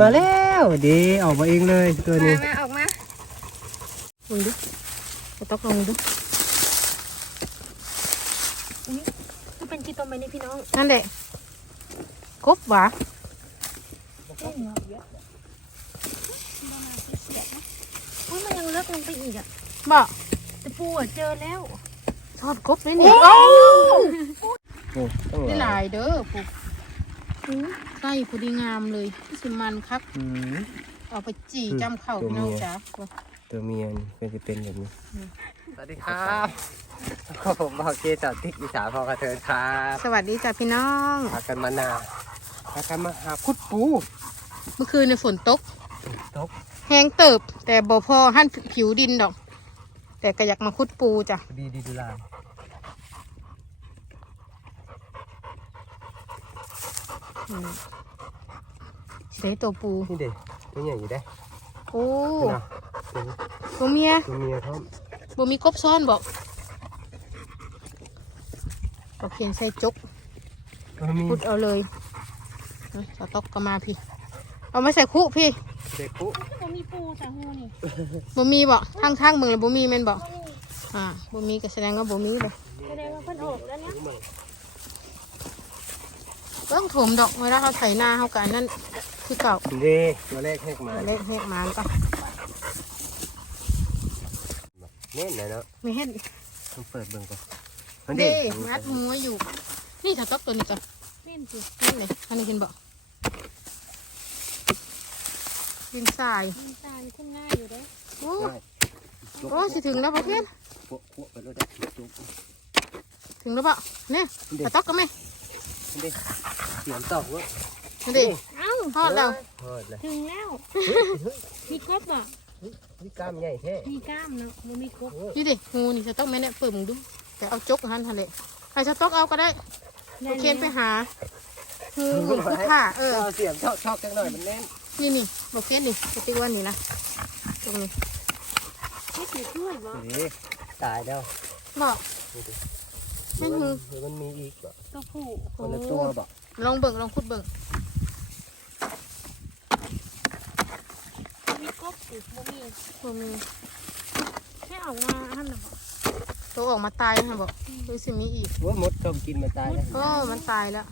มาแล้วดีออกมาเองเลยตัวมานี้มาออกมามึงดูจะต้องลองดูคือเป็นกีโตไหมนี่พี่น้องนั่นแหละกบหวะอุ้ยมันยังเลิกลงไปอีกอะบ่แต่ปูอะเจอแล้วทอดกบนี่นี่โอ้โอ้ต้องได้หหลายลายเด้อปุ๊บ ไส้พอดีงามเลยสิมันคักอืม เอาไปจี่จำเข่าตัวพี่น้องเมียจ๋าตัวเมียนี่เป็นจะเป็นแบบนี้สวัสดีครับผมบอกเจจอดติ๊กอีสานพอกระเทินครับสวัสดีจ้ะพี่น้อง พากันมานาพากันมาหาคุดปูเมื่อคืนในยฝนตก ตกแห้งเติบ แต่บ่พอหั่นผิวดินดอก แต่ก็อยากมาคุดปูจ้ะดีดีดูลาย อืมสิได้ตัวปู นี่เด็กตัวใหญ่อยู่ได้โอ้นี่นะตัวตัวเมียตัวเมียเขาบ่มีกบซ่อนบอกก็เพียงใส่จกตัวมีพุดเอาเลยเอ้ยสต๊อกก็มาพี่ เอามาใส่คุพี่เด็กปุ๊ก็มีปูแต่หูนี่บ่มีบ่ทางทางมึงแล้วบ่มีแม่นบ่อ่าบ่มีก็แสดงว่าบ่มีเลยแสดงว่าเพิ่นออกแล้วเนี่ย เบิ่งถมดอกเวลาเขาไถนาเขากันนั่นคือเก่าเด็กตัวแรกแหกมาเล็กเฮ็ดหมานก็เน่นเลยเนาะไม่เฮ็ดต้องเปิดเบิ่งก่อนมันเด้เด็กมัดหัวอยู่ นี่สต๊อกตัวนี้จ้ะเล่นสินี่เลยอันนี้เห็นบ่ดินทรายมันตายขึ้นง่ายอยู่เด้โอ้ได้โอ้สิถึงแล้วบ่เฮ็ดปุ๊บปุ๊บไปรถได้จุ๊บถึงแล้วบ่เนี่ยสต๊อกก็ไหมเด็กเสียงตอกเนาะนี่ดิเอ้าทอดแล้วทอดเลยถึงแล้ว มีกบอะนี่กล้ามใหญ่แท้มีกล้ามเนาะมันมีกบนี่ดิงูนี่สต๊อกแม่เนี่ยเปิดมึงดู แต่เอาจกหันทะเลใครสต๊อกเอาก็ได้โอเคนไปหางูหุ่นผู้ฆ่าเออเอาเสียงชอบชอบจังหน่อยมันแน่นนี่นี่โอเคนี่สติ๊กว่านี่นะตรงนี้ไม่ถือช่วยบ่เด็กตายแล้วบอก นี่ดิให้งูหรือมันมีอีกบ่ตัวผู้คนละตัวบ่ลองเบิ่งลองคุดเบิ่งมีกบสิบ่มีตัวมีแค่ออกมาหั่นน่ะบ่ตัวออกมาตายนะบอกดูสิมีอีกโอ้ยมดชอบกินมันตายแล้วก็มันตายแล้ว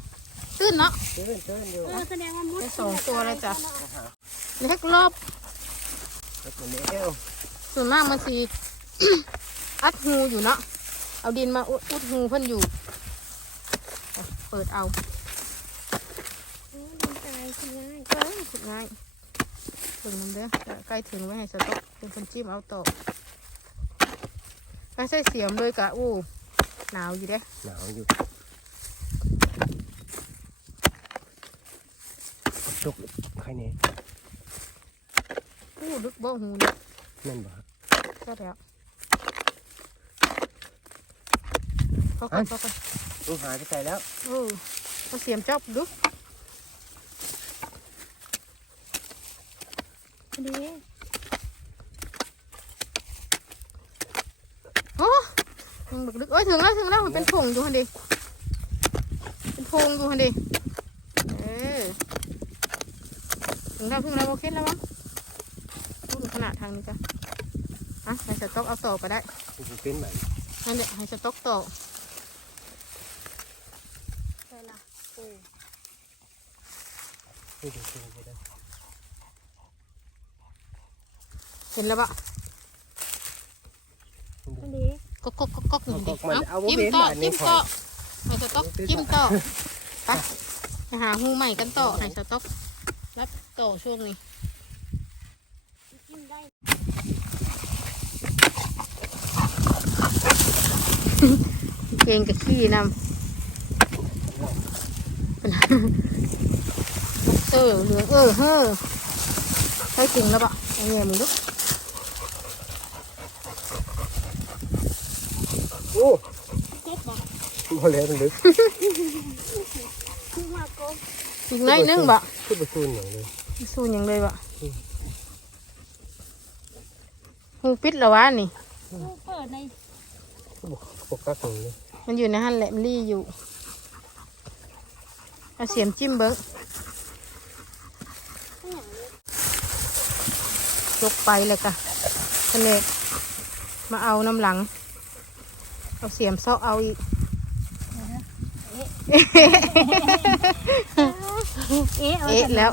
ตื้นเนาะเดินเดินอยู่เออแสดงว่ามุดได้สองตัวเลยจ้ะเล็กรอบแล้วตัวนี้เอ้าส่วนมากมันสีอัดหูอยู่เนาะ เอาดินมาอุดอุดหูเพิ่นอยู่เอาเปิดเอาเออมันตายขึ้นง่ายเอ้ยสุดง่ายถึงมันเด้อจะใกล้ถึงไว้ให้สต๊อกเป็นคนจิ้มเอาต่อไม่ใช่เสียมเลยกะอู้หนาวอยู่เด้หนาวอยู่ตกใครเนี่ยอู้ลึกบ่หูเนี่ยนั่นบ่ก็แล้ว เขากันเขากันลูกหายไปใส่แล้วเออเอาเสียมจอบดูดีโอ้ยังบึกลึกเอ้ยถึงแล้วถึงแล้วมันเป็นผงอยู่ฮันดิเป็นพงอยู่ฮันดิเออถึงแล้วถึงแล้วโอเคแล้วมั้งดูขนาดทางนี้จ้ะอะให้สต๊อกเอาต่อก็ได้มันเป็นแบบนั่นแหละให้สต๊อกต่อ ใช่ละปู นี่ดูตัวไปได้เห็นแล้วปะอันนี้ก็ก็ก็ก็อยู่ดิมันเอาจิ้มต่อจิ้มต่อให้สต๊อกจิ้มต่อไปไปหาหูใหม่กันต่อให้สต๊อกรับต่อช่วงนี้เกงกับขี้นำ เป็นเออเหลืองเออเฮ้อใช่จริงแล้วปะไอ้เงี้ยมึงดูโอ้กบบ่พอแล้วมันลึกคือมากบอีกน้อยนึงปะขึ้นไปซูนอย่างเลยสู้ยังเลยปะหูปิดแล้ววะนี่ปูเปิดในปกกักอย่างเลยมันอยู่ในหันแหละมันรีอยู่เอาเสียมจิ้มเบิ้ง ปู ย กไปเลยค่ะคะเนกมาเอาน้ำหลัง เอาเสียมซอกเอาอีกเอ๊ะเอาเอ๊ะแต่แล้ว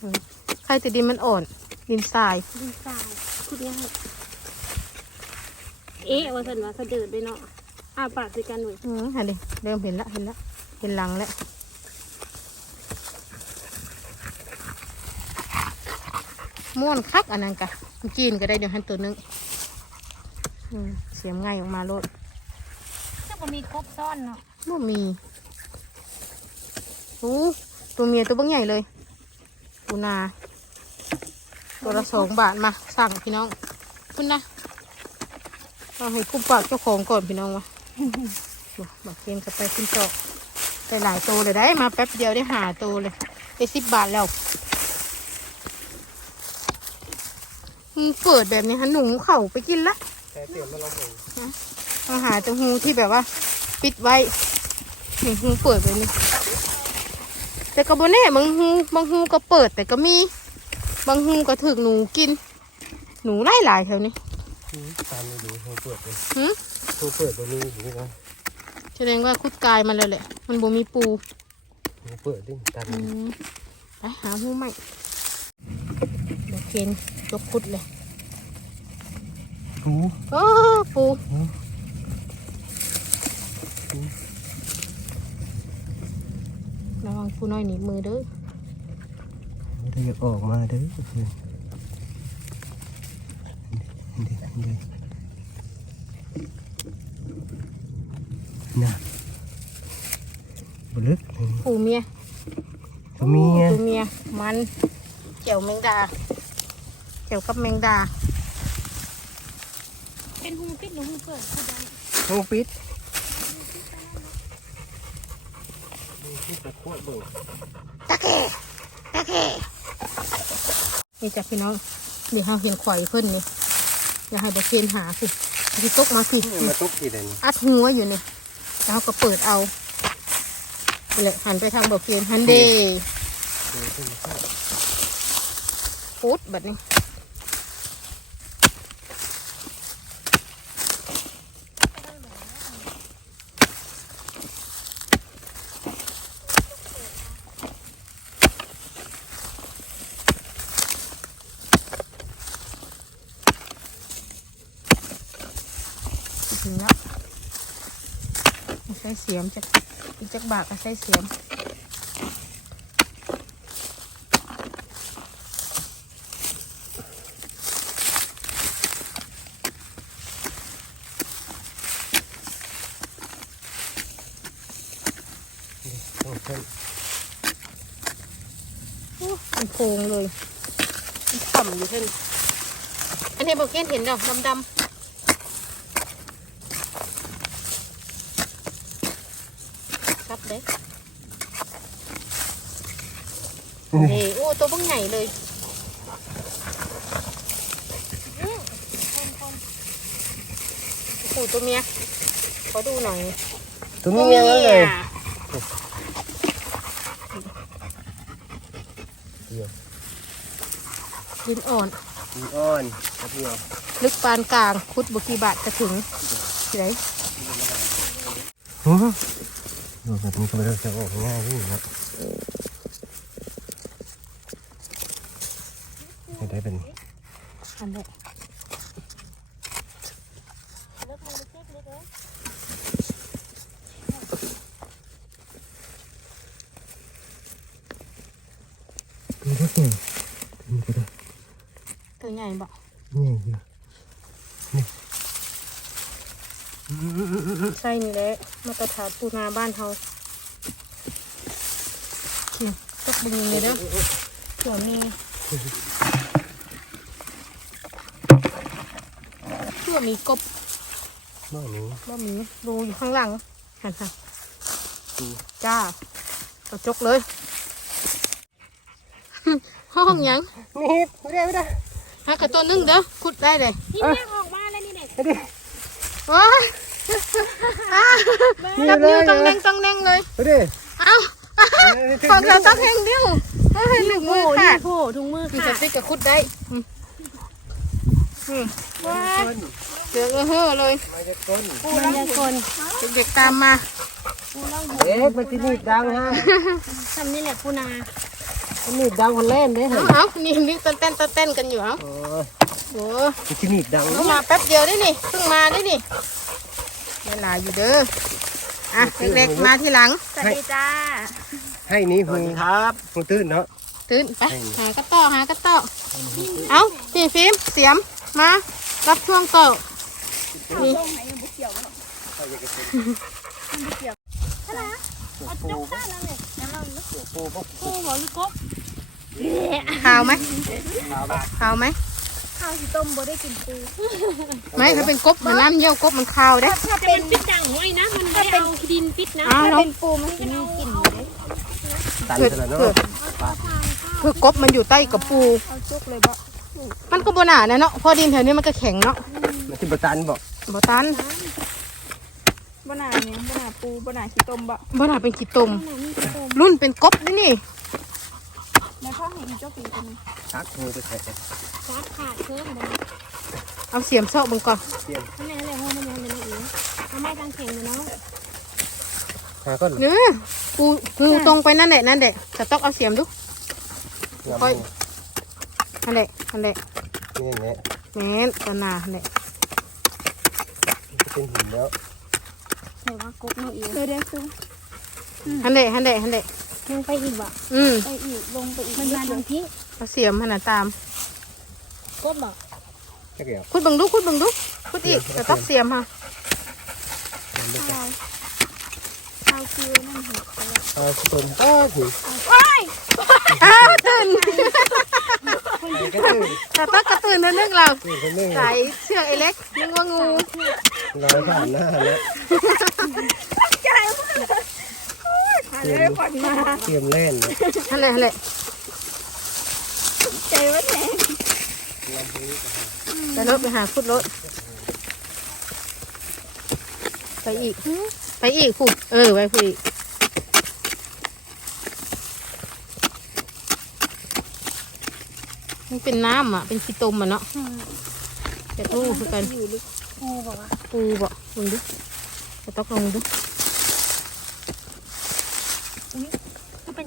อืมใครแต่ดินมันอ่อน ดินทราย ดินทรายคุณยังเอ๊ะว่าสันว่าเขาเดินไปเนาะอ้าปากสิกันหน่อยอืมเห็นดิเริ่มเห็นละเห็นละเห็นหลังแล้ว ม่วนคักอันนั้นกะจีนก็ได้เดี๋ยวหันตัวหนึงอืมเสียมง่ายออกมาโลดถ้าผมมีครบซ่อนเนาะบ่มีโอ้ตัวเมียตัวเบังใหญ่เลยปูนา ตัวละสองบาทมา สั่งพี่น้องคุณนะเอาให้คุ้มปากเจ้าของก่อนพี่น้องวะบอกบักเกนก็ไปขึ้นโต๊ะไปหลายโตวเลยได้มาแป๊บเดียวได้หาโตวเลยได้สิบบาทแล้วอืม เปิดแบบนี้ฮะหนูเข่าไปกินละแต่เสียมมาลองดูเอาหาตัวหูที่แบบว่า ปิดไว้นี่หูเปิดแบบนี้ แต่ก็บ่แน่บางหูบางหูก็เปิดแต่ก็มี บางหูก็ถึกหนูกิน หนูไล่หลายแถวนี้อืมตามไปดูหัวเปิดเลยหืมหัวเปิดตัวนี้อยู่นี่นะแสดงว่าคุดกายมันแล้วแหละ มันบ่มีปูหัวเปิดดิตามอืมไปหาหูใหม่ เดี๋ยวเคนยกคุดเลยหูโอ้ปูระวังปูน้อยหนีบมือเด้อไม่ได้ออกมาเด้อเพื่อนเด็กเด็กน่ะบลึกปูเมียตัวเมียปูเมียมันเจียวแมงดา เจียวกับแมงดา เป็นหูปิดหรือหูเปิดคือใดหูปิดที่ตะกั่วเบิ่งนี่จ้ะพี่น้องเดี๋ยวเราเห็นข่อยเพิ่นนี่อย่าให้เด็กเคนหาสิที่ตกมาสินี่มาตุกกี่เดือนอัดหัวอยู่นี่แล้วเราก็เปิดเอานี่แหละหันไปทางบอกเคนฮันเดย์พุดแบบนี้ ถึงแล้วใช้ เสียมจากอีกจักบาทก็ใช้เสียมต้องเพิ่นโอ้มันโพงเลยมันฉ่ำอยู่เท่านอันนี้บอกเก้นเห็นดอกดำๆ ครับเด้นี่โอ้ตัวบังใหญ่เลยโอ้ตัวเมียขอดูหน่อยตัวเมียแล้วเลยดินอ่อนมีอ้อนกระเทียมลึกปานกลางคุดบุกีบาทจะถึงที่ไหนโอ้ ดูแบบนี้ก็ไม่ได้จะออกง่ายนี่นะจะได้เป็นอันเด็กดูก็เก่งดูก็ได้ตัวใหญ่บอก นี่เยอะ ใช่นี่แหละ มาตรฐานปูนาบ้านเฮาเขียตกบึงเลยเด้อเผื่อมีเผื่อมีกบบ้านนี้บ่มีดูอยู่ข้างหลังหันค่ะดูจ้าเอาจกเลย ห้องหยังนี่ไม่ได้ไม่ได้หากระตัวหนึงเด้อขุดได้เลยนี่แม่ออกมาแล้วนี่เด็กไม่ได้ว้า จับนิ้วต้องแดงต้องแดงเลยไม่ได้เอ้าฟังเราต้องแห้งเดียวถุงมือค่ะโผล่ถุงมือมีสค่ะติ๊กกับคุดได้อืมอืมว้าก้นเสือเออเฮ้อเลยมาจะก้นมันจะคนเด็กๆตามมาเอ๊ะมันที่นี่ดังฮะทำนี่แหละปูนามันนี่ดังคนเล่นเด้เอาฮะเอานี่นี่เต้นเต้นเต้นกันอยู่เอาโอ้โอ้มันที่นี่ดังเพิ่งมาแป๊บเดียวได้นี่เพิ่งมาได้นี่ เวลาอยู่เด้ออะเด็กๆมาทีหลังสวัสดีจ้าให้นี้หูครับหูตื้นเนาะตื่นไปหากระต่อหากระต่อเอาพี่ฟิล์มเสียมมารับช่วงต่อนี่ปูปูปูปูหัวลูกกบข่าวไหมขาวบาทข่าวไหม ข้าวสีต้มบ่ได้กินปูไม่ถ้าเป็นกบมันน้ำเยี่ยวกบมันข่าวเด้ถ้าเป็นปิดดังไว้นะ มันไม่เอาดินปิดนะอ้าวถ้าเนาะเป็นปูมันจะมีกลิ่นเลยตันเกิดขนาดเนาะเกิดคือกบมันอยู่ใต้กระปูเอาจุกเลยบ่มันก็บหนาแน่เนาะเพอดินแถวนี้มันก็แข็งเนาะมันที่ประตันบอกบ่ตันบ่หนาเนี่ยบ่หนาปูบ่หนาขี้ต้มบ่บ่หนาเป็นขี้ตมบ่หนามีขี้ต้มรุ่นเป็นกบนี่นี่ ในพ่อเห็นเจ้าปีกันชักหูไปใส่ซัดขาดเพิ่มบ่เอาเสียมเสาะเบังก่อนเตียงนั่นแหละนั่นแหละห้องมันยังเป็นอีกเอาไม้กางแข็งเนาะหาก้อนเนื้อปูปูตรงไปนั่นแหละนั่นแหละแต่ต้องเอาเสียมดูค่อยนั่นแหละนั่นแหละนี่แหละแม่นตวหนานั่นแหละเป็นหินแล้วใส่ว่ากบเนาะอีกเดี๋ยวเดี๋ยวคือนั่นแหละนั่นแหละนั่นแห ละยังไปอีกบ่อืมไปอีกลงไปอีกมันมาตรงที่เอาเสียมขนาดตามกบบ่แค่เกี่ยวคุดเบังดูคุดเบังดูคุดอีกแต่ต้องเสียมค่ะมันไม่ใช่ข้าวข้าวคือนั่นเหรออ่าต้นอ้าถึงอ้าวตื่นก็ตื่นแต่ต้องกระตื่นมานึกเราตื่นคนนึงใส่เชือกไอ้เล็กนึกว่างูร้อยผ่านหน้าแล้วผ่า นเลยผ่านมาเตรียมเล่นนั่นแหละนั่นแหละใจว่าแหนไปรถไปหาคุดรถ ไปอีก ไปอีกผูเออ ไปผูอีกมันเป็นน้ำอะ เป็นขี้ตมอะเนาะแต่รู้คือกันอยู่ลึกปูบอกว่าปูบ่ลงดิจะต้องลงดิ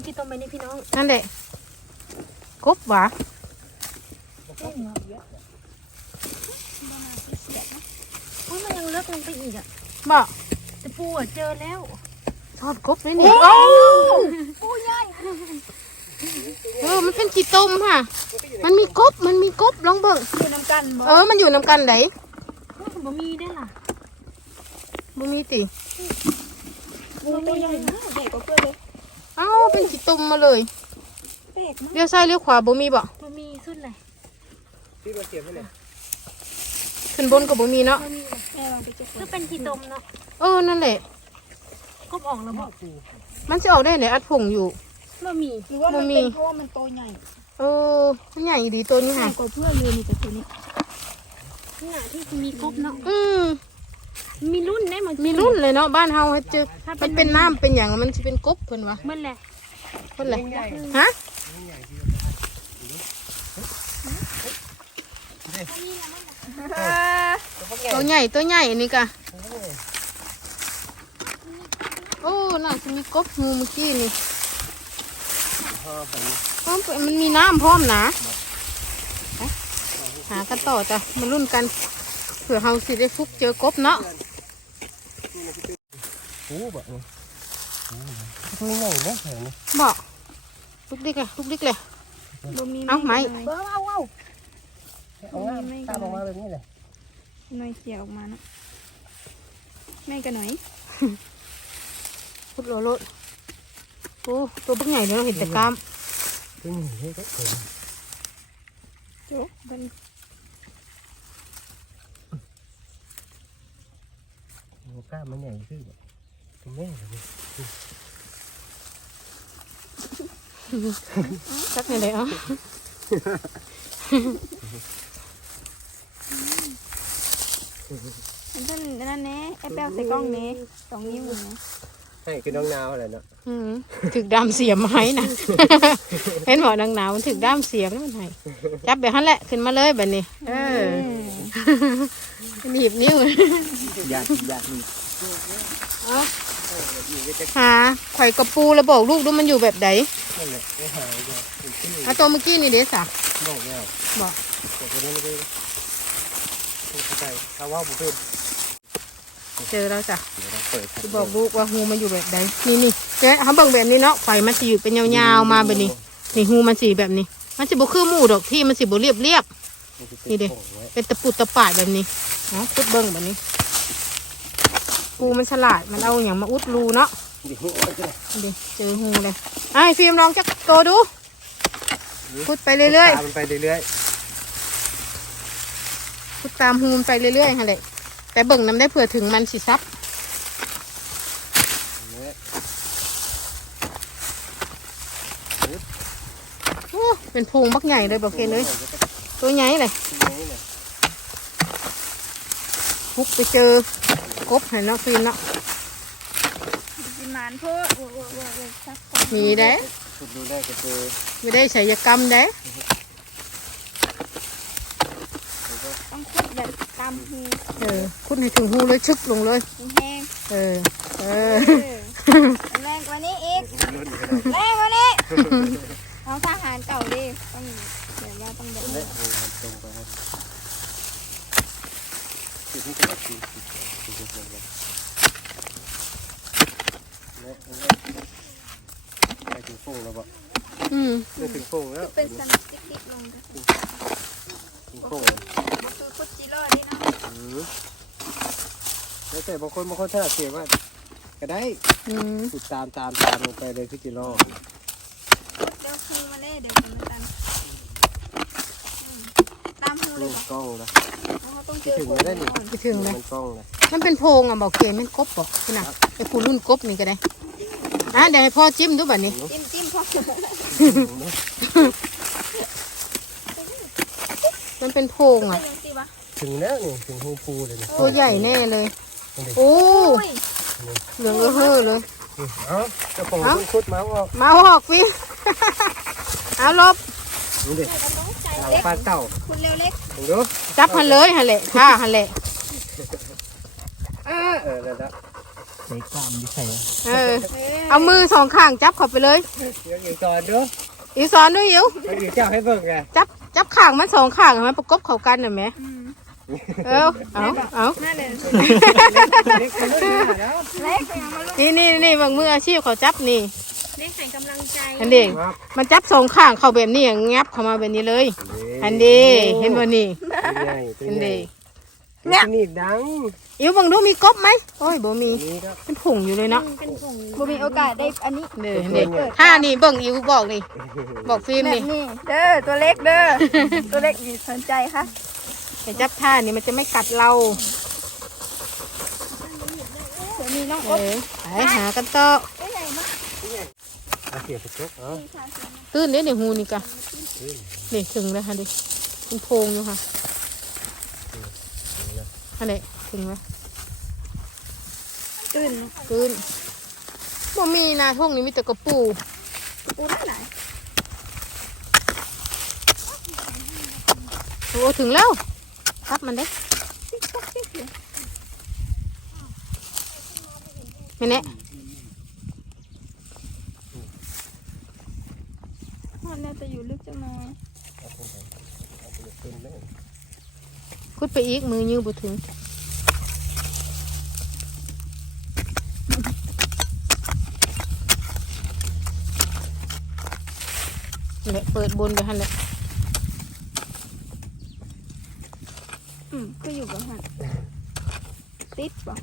คือเป็นกีโตไหมนี่พี่น้องนั่นแหละกบหวะอุ้ยมันยังเลิกลงไปอีกอะบ่แต่ปูอะเจอแล้วทอดกบเลยนี่ปูใหญ่เออมันเป็นขี้ตมค่ะ มันมีกบมันมีกบลองเบิ่งอยู่น้ำกันบ่เออมันอยู่นำกันไหนบ่มีได้ล่ะบ่มีติปูตัวใหญ่มากใหญ่กว่าเพื่อนเลย เอ้าเป็นขี้ตมมาเลยแปลกมากเลี้ยวซ้ายเลี้ยวขวาบ่มีบ่บ่มีสุดเลยที่มาเตรียมให้หน่อยขึ้นบนก็บ่มีเนาะบ่มีเลยแม่ลองไปเจ็บคือเป็นกีโตมเนาะเออนั่นแหละกบออกแล้วบ่มันจะออกได้ไหนอัดผงอยู่บ่มีหรือว่ามันบ่มีเป็นเพราะว่ามันโตใหญ่เออมันใหญ่ดีตัวนี้ใหญ่ค่ะกว่าเพื่อนเลยนี่แต่ตัวนี้ขณะที่มีกบเนาะอืม มีรุ่นได้หมดมีรุ่นเลยเนาะบ้านเฮาให้เจอมันเป็นน้ำเป็นอย่างมันจะเป็นกบเพิ่นวะเมื่อแหละเพิ่นแหละฮะตัวใหญ่ตัวใหญ่นี่กะโอ้น่าจะมีกบงูเมื่อกี้นี่พ่อไปอ๋อมันมีน้ำพร้อมนะไปหากันต่อจ้ะมารุ่นกัน เผื่อเฮาสิได้ฟุกเจอกบเนาะหูแบบนี้หูใหญ่นะแถวนี้บอกลุกดิกเลยลุกดิกเลยบ่มีเอาไหมเบิ่งเอาเอาเอาง่ายตามออกมาแบบนี้เลยหน่อยเขี่ยออกมานะแม่กันหน่อยพุดโลโลดโอ้ตัวบึกใหญ่เลยเราเห็นแต่กล้ามซึ่งเฮ้ยก็เออโจ๊ก เป็นหัวกล้ามมันใหญ่ขึ้นเป็นแม่เลยสักไหนเลยเอะอันนั้นอันนั้นแน่ไอ้แป้วใส่กล้องเน่สองนิ้วนะให้คือน้องนาวอะไรเนาะอืมถึกดามเสียมไม้นะเห็นบ่นางหนาวมันถึกดามเสียมนี่มันให้จับแบบนั้นแหละขึ้นมาเลยแบบนี้ เออหนีบนิ้วอ ยากอยากมีเอาหาไข่กระปูแล้วบอกลูกดูมันอยู่แบบไหนนั่นแหละไม่หายเลยเป็นที่เอาตัวเมื่อกี้นี่เด้สะบอกแล้วบอกบอกกันไม่ได้เข้าใจถ้าว่าบุเป็นเจอแล้วจ้ะเดี๋ยวเราเปิดจะบอกลูกว่าหูมันอยู่แบบไหนนี่นี่เจ๊เขาเบิ่งแบบนี้เนาะไฟมันจะอยู่เป็นยาวๆมาแบบนี้นี่หูมันสีแบบนี้ มันจะบ่คือหมูดอกที่มันสิบ่เรียบเรียบนี่ดิๆเป็นตะปุดตะปาดแบบนี้เนาะพุดเบิ่งแบบนี้ ปูมันฉลาดมันเอาอย่างมาอุดรูเนาะดินี่เจอหูเลยไอ้ฟิล์มลองจักโตดูพุดไปเรื่อยๆมันไปเรื่อยๆพุดตามหูมันไปเรื่อยๆฮะเลยแต่เบิ่งน้ำได้เผื่อถึงมันสิซับๆเนี่ยโอ้เป็นโพรงบักใหญ่เลยบอกเกนเลยตัวใหญ่เลยนี่เนี่ยพุกไปเจอ กบเห็นเนาะฟิล์มเนาะกินหมานเพื่อเวอร์เวอร์เวอร์เวอร์ซักก่อนมีเด้สุดดูได้ก็คือไม่ได้ศัลยกรรมเด้ต้องคุดแบบตามหูเออคุณให้ถึงหูเลยชึกลงเลยหูแห้งเออเอเอออแรงกว่านี้อีกรุ่นแรงกว่านี้เอาทหารเก่าดิต้องเดี๋ยวว่าต้องแบบนี้นี้ตรงไปครับ จุดนี้ก็คือจุดจุดจุดเลยเนี่ยไปถึงฟงแล้วบ่อืมไม่ถึงฟงแล้ว เป็นสันติกิลงก็คือถึงฟงคือคุดจิโร่ดิเนาะอืมแล้วแต่บางคนบางคนถ้าเสียว่าก็ได้อืมติดตามตามตามลงไปเลยพี่จิโร่เดี๋ยวคือมาเล่เดี๋ยวจะมาตามตามหูเลยกป่ะกล้องนะเขาต้องเจอถึงคนได้นี่ก่อนไปถึงเลยมันกล้องนะ มันเป็นโพรงอะบอกเกณฑ์มันกบบอกพี่น่ะไอ้ผู้รุ่นกบนี่ก็ได้อะเดี๋ยวให้พ่อจิ้มดูแบบนี้ จิ้มจิ้มพอมันเป็นโพรงอะไปยังสิวะถึงแล้วนี่ถึงหูปูเลยนี่ตัวใหญ่แน่เลย โอ้อุ้ยเหลืองเออเฮ้อเลย เอ้าเจ้าของคุณคุดมาออกมาหอกฟิวเอาลบนี่ดิกับน้องใจหลังเล็กปลาเต่าคุณเร็วเล็กเห็นดูจับหันเลยหันแหละท่าหันแหละ เออเออแล้วใส่กล้ามดิใส่เออ เอามือสองข้างจับเข้าไปเลยเดี๋ยวอีกก่อนดูอิวสอนด้วยอิวไปอีกเจ้าให้เบิ่งไงจับจับข้างมันสองข้างมันประกบเข้ากันเห็นไหมอืมเออเอาเอาน่าเลยเล็กมันเลิกหาแล้วเล็กมันมาลุกนี่นี่นี่บางมืออาชีพเขาจับนี่เล็กให้กำลังใจอันเด็กครับมันจับสองข้างเข้าแบบนี้งับเข้ามาแบบนี้เลย อันดีเห็นบ่นี่อันดี เนี่ยนี่ดังอิวบังดูมีกบไหมโอ้ยบ่มีนี่ก็เป็นผงอยู่เลยเนาะเป็นผงบ่มีโอกาสได้อันนี้เด้อเด้อถ้านี่เบิ่งอิวบอกนี่บอกฟิล์มแบบนี่นี้เด้อตัวเล็กเด้อตัวเล็กอยู่สนใจค่ะไปจับท่านี่มันจะไม่กัดเราเดี๋ยวมีน้องเออบอไปหากันต่อได้ไหนมาอาเสียบกเอ๋อพี่ชายเสียงตื้นเด้ในหูนี่กะนี่ถึงแล้วค่ะดิเป็นโพรงอยู่ค่ะ อันนี้ถึงไหมตื่นเนอะตื้นบ่มีนาทุ่งนี่มีแต่กระปูปูได้ไหนโอ้ถึงแล้วครับมันเด้ติ๊กต๊อกติ๊กเลยไม่แน่มันน่าจะอยู่ลึกจังเลย คุดไปอีกมือยื้อบ่ถึงนั่นแหละเปิดบนไปหันแหละอืมก็อยู่กับหันติดป่ะ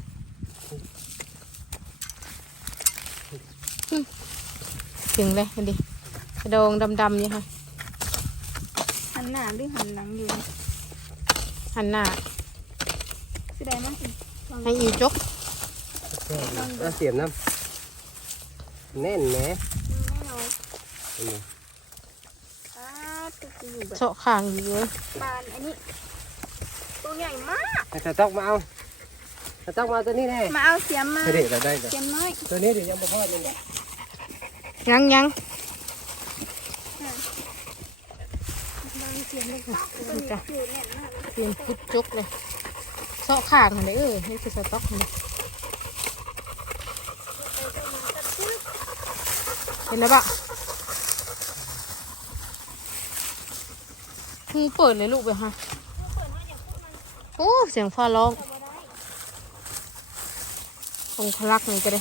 ถึงเลยมันดิกระดองดำๆนี่ค่ะหันหน้าหรือหันหลังอยู่ หันหน้าสิได้มั้งอีกลองให้อิวจกอาเสียบน้ำแน่นแหมไม่เอาป้าตัวจะอยู่แบบเสาะข้างอยู่เลยปานอันนี้ตัวใหญ่มากให้ตาต้องมาเอาเราต้องมาตัวนี้แน่มาเอาเสียมมาเด็กเราได้จ้ะเสียมน้อยตัวนี้เดี๋ยวยังบ่พอดเลยเนี่ยยังยังตัว นี้คือแน่นมากเลยเปลี่ยนพุดจุกเลยเสาะข้างหันเลยเออนี่คือสต๊อกหันเลยเห็นแล้วปะมึงเปิดเลยลูกไปฮะโอ้เสียงฟ้าร้องคงทะลักหนึ่งก็ได้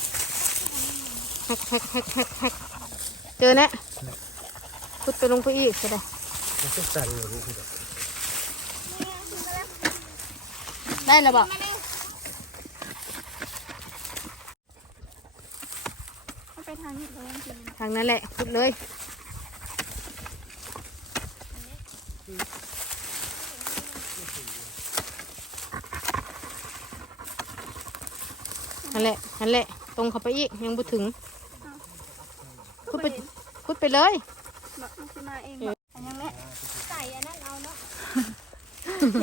แฮกแฮกแฮกแฮกแฮกเจอแน่พุดไปลงไปอีกก็ได้มันจะสั่นอยู่นี่คือ ได้แล้วบอกเอาไปทางนี้เลยจริงทางนั้นแหละพุดเลยนั่นแหละนั่นแหละ ตรงเข้าไปอีก ยังบ่ถึงพุดไปพุดไปเลยบอกมันสิมาเองบอกอันยังแม่ใส่อันนั้นเอาเนาะ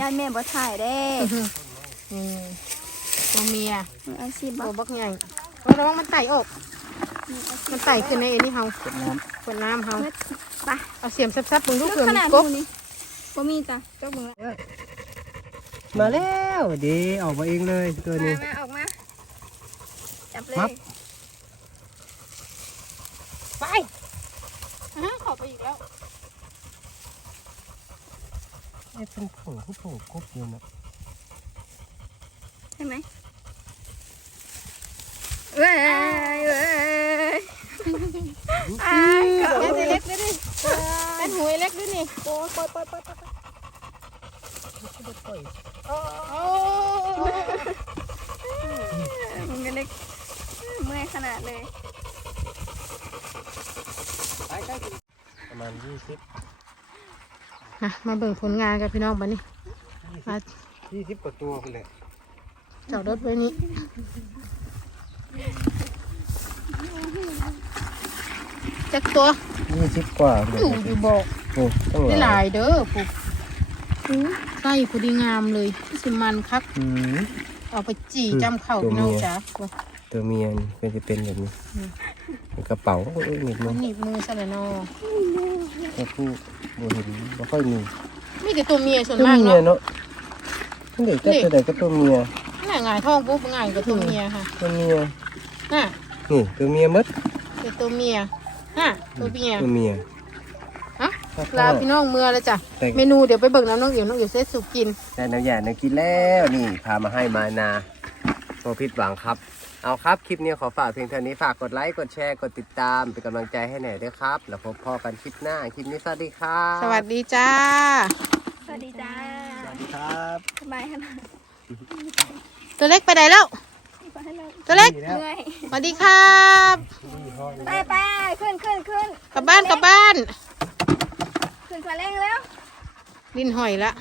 ยายแม่บ่ถ่ายเด้ อืมตัวเมียมืออาชีพบตัอวกบักใหญ่เออระวังมันไต่ออกมืออาชีพมันไต่ขึ้นในไอ้นี่เฮาน้ขวดน้ำเฮาเม็ดไปเอาเสียมซับๆมึงดูลูกเผื่อขมีนาดกบนี้บ่มีจ้ะเจ้ามึงละำมาแล้วดีออกมาเองเลยตัวมานี้มาออกมา จับเลครัยบไปอะเขอไปอีกแล้ว ไอ้เป็นผงผู้ผงกบอยู่นะใช่ไหมเว้ยเว้ยอ้ายเขาเล็กเล็กด้วยดิเป็นหวยเล็กด้วยนี่โอ้ยปล่อยปล่อยปล่อยปล่อยโอ้มึงก็เล็กเมื่อยขนาดเลยไปใกล้ถึงประมาณยี่สิบนะมาเบิ่งผลงานกันพี่น้องบัดนี้มายี่สิบกว่าตัวเลย จอดรถไว้นี้จักตัวยี่สิบกว่าเลยอยู่อยู่บอกโอ้ต้องได้หหลาลายยเด้อปุ๊บไส้พอดีงามเลยสิมันคักอืม เอาไปจี่อืมจำเข่าตัวพี่น้องเมียจ๋าตัวเมียนี่เป็นจะเป็นแบบนี้เป็นกระเป๋าโอ้ยนิดนึมันงหนีบมือซะแล้วเนาะแต่ผู้บ่เห็นบ่ค่อยมี มีแต่ตัวเมียส่วนตัวมากเมียเนาะเนาะเด็กก็ตัวไหนก็ตัวเมียน่า หงายท้องปุ๊บหงายกับตัวเมียค่ะ ตัวเมียน่ะนี่ตัวเมียมดเป็นตัวเมียน่ะตัวเมียตัวเมียฮะลาพี่น้องเมือแล้วจ้ะแต่เมนูเดี๋ยวไปเบิกน้ำน้องเอ๋วน้องเอ๋วเซตสุกกินแต่น้ำยาน้ำกินแล้วนี่พามาให้มานาโปรพิดหวังครับ เอาครับ คลิปนี้ขอฝากเพียงเท่านี้ฝากกดไลค์กดแชร์กดติดตามเป็นกำลังใจให้หน่อยด้วยครับ แล้วพบพ่อกันคลิปหน้าคลิปนี้สวัสดีครับสวัสดีจ้า สวัสดีจ้าสวัสดีครับสบายขนาด ตัวเล็กไปไหนแล้ว ตัวเล็กสวัสดีครับไปไปขึ้นขึ้นขึ้นกลับบ้านกลับบ้าน ขึ้นซาเล้งแล้ว ดินหอยละ